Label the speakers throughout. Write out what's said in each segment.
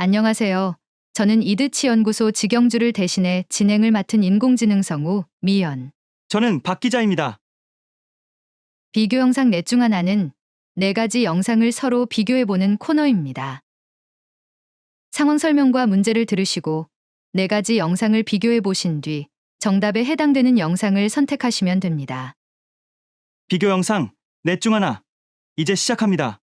Speaker 1: 안녕하세요. 저는 이드치 연구소 직영주를 대신해 진행을 맡은 인공지능 성우 미연.
Speaker 2: 저는 박 기자입니다.
Speaker 1: 비교 영상 넷 중 하나는 네 가지 영상을 서로 비교해보는 코너입니다. 상황 설명과 문제를 들으시고 네 가지 영상을 비교해 보신 뒤 정답에 해당되는 영상을 선택하시면 됩니다.
Speaker 2: 비교 영상 넷 중 하나. 이제 시작합니다.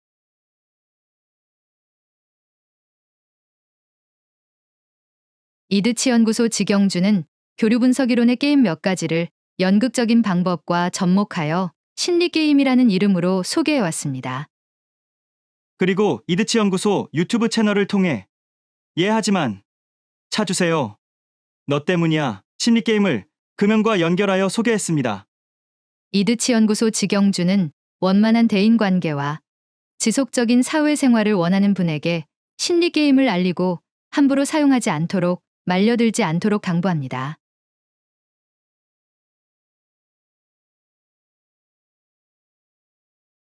Speaker 1: 이드치 연구소 직영주는 교류 분석 이론의 게임 몇 가지를 연극적인 방법과 접목하여 심리 게임이라는 이름으로 소개해 왔습니다.
Speaker 2: 그리고 이드치 연구소 유튜브 채널을 통해 예 하지만 차주세요. 너 때문이야. 심리 게임을 금연과 연결하여 소개했습니다.
Speaker 1: 이드치 연구소 직영주는 원만한 대인 관계와 지속적인 사회생활을 원하는 분에게 심리 게임을 알리고 함부로 사용하지 않도록 말려들지 않도록 당부합니다.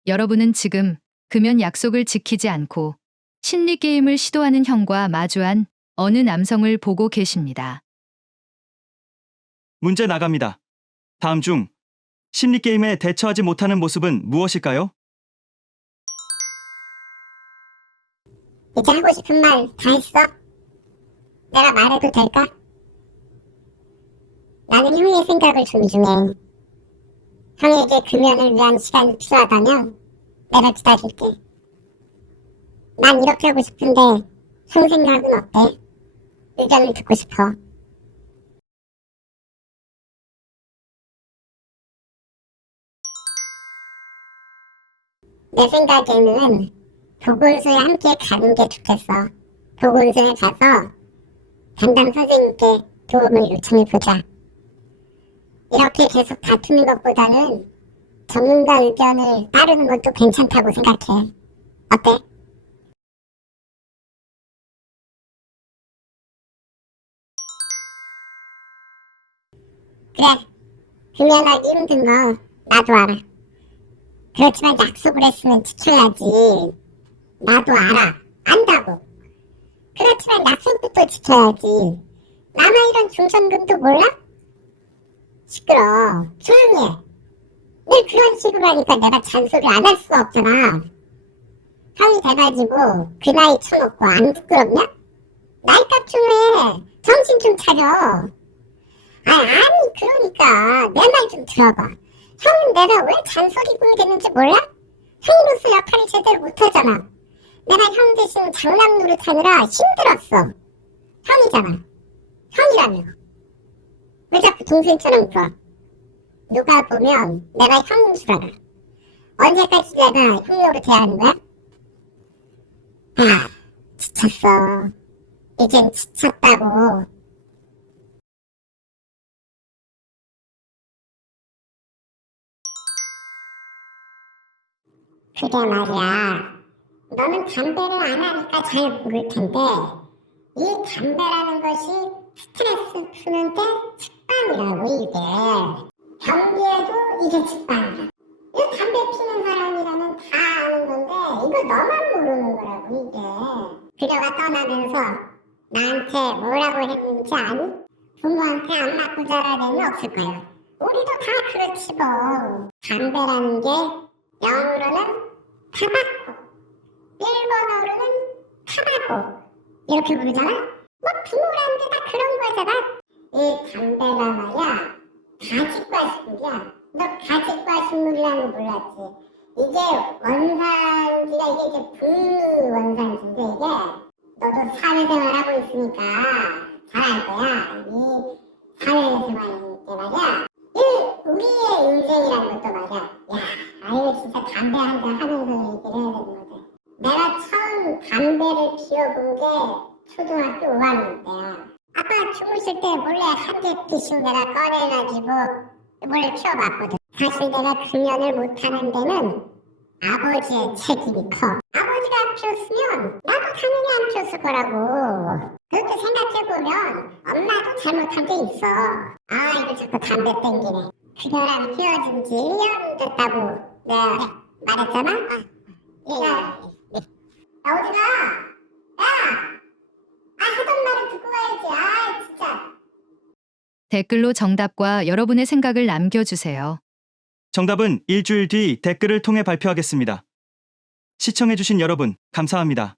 Speaker 1: 여러분은 지금 금연 약속을 지키지 않고 심리 게임을 시도하는 형과 마주한 어느 남성을 보고 계십니다.
Speaker 2: 문제 나갑니다. 다음 중 심리 게임에 대처하지 못하는 모습은 무엇일까요?
Speaker 3: 이제 하고 싶은 말 다 했어? 내가 말해도 될까? 나는 형의 생각을 존중해. 형에게 금연을 위한 시간이 필요하다면 내가 기다릴게. 난 이렇게 하고 싶은데 형 생각은 어때? 의견을 듣고 싶어. 내 생각에는 보건소에 함께 가는 게 좋겠어. 보건소에 가서 담당 선생님께 도움을 요청해보자. 이렇게 계속 다투는 것보다는 전문가 의견을 따르는 것도 괜찮다고 생각해. 어때? 그래. 금연하기 힘든 거 나도 알아. 그렇지만 약속을 했으면 지켜야지. 나도 알아. 안다고. 그렇지만 약속부터 지켜야지. 남아 이런 중천금도 몰라? 시끄러. 조용히 해. 늘 그런 식으로 하니까 내가 잔소리 안 할 수가 없잖아. 형이 돼가지고 그 나이 처먹고 안 부끄럽냐? 나이값 좀 해. 정신 좀 차려. 아, 아니, 그러니까. 내 말 좀 들어봐. 형은 내가 왜 잔소리 부리겠는지 몰라? 형으로서 역할을 제대로 못하잖아. 내가 형 대신 장난 노릇하느라 힘들었어. 형이잖아. 형이라며. 왜 자꾸 동생처럼 굴어? 누가 보면 내가 형인 줄 알아. 언제까지 내가 형 노릇해야 하는 거야? 아, 지쳤어. 이젠 지쳤다고. 그게 말이야. 너는 담배를 안 하니까 잘 모를 텐데, 이 담배라는 것이 스트레스 푸는데 직방이라고, 이게. 경기에도 이게 직방이야. 이 담배 피는 사람이라면 다 아는 건데, 이거 너만 모르는 거라고, 이게. 그녀가 떠나면서 나한테 뭐라고 했는지 아니? 부모한테 안 맞고 자랄 애는 없을 거야. 우리도 다 그렇지 뭐. 담배라는 게 영어로는 타바코, 일본어로는 타바코 이렇게 부르잖아? 뭐 부모라는 게 다 그런 거잖아. 이 담배가 말이야 가직과 식물이야. 너 가직과 식물이라는 거 몰랐지? 이게 원산지가 이게 이제 분류 원산지인데 이게 너도 사회생활 하고 있으니까 잘 알 거야. 이 사회생활 때 말이야. 이 우리의 인생이라는 것도 말이야. 야, 아유 진짜 담배 한 잔 하면서 얘기를 해야 되는 거지. 내가 처음 담배를 피워본 게 초등학교 5학년 때야. 아빠 주무실 때 몰래 한대 피신 내가 꺼내가지고 몰래 피워봤거든. 사실 내가 금연을 못하는 데는 아버지의 책임이 커. 아버지가 안 피웠으면 나도 당연히 안 피웠을 거라고. 그렇게 생각해보면 엄마도 잘못한 게 있어. 아 이거 자꾸 담배 땡기네. 그녀랑 헤어진 지 1년 됐다고 내가 말했잖아? 아, 예. 야, 야, 어디가?
Speaker 1: 댓글로 정답과 여러분의 생각을 남겨주세요.
Speaker 2: 정답은 일주일 뒤 댓글을 통해 발표하겠습니다. 시청해주신 여러분, 감사합니다.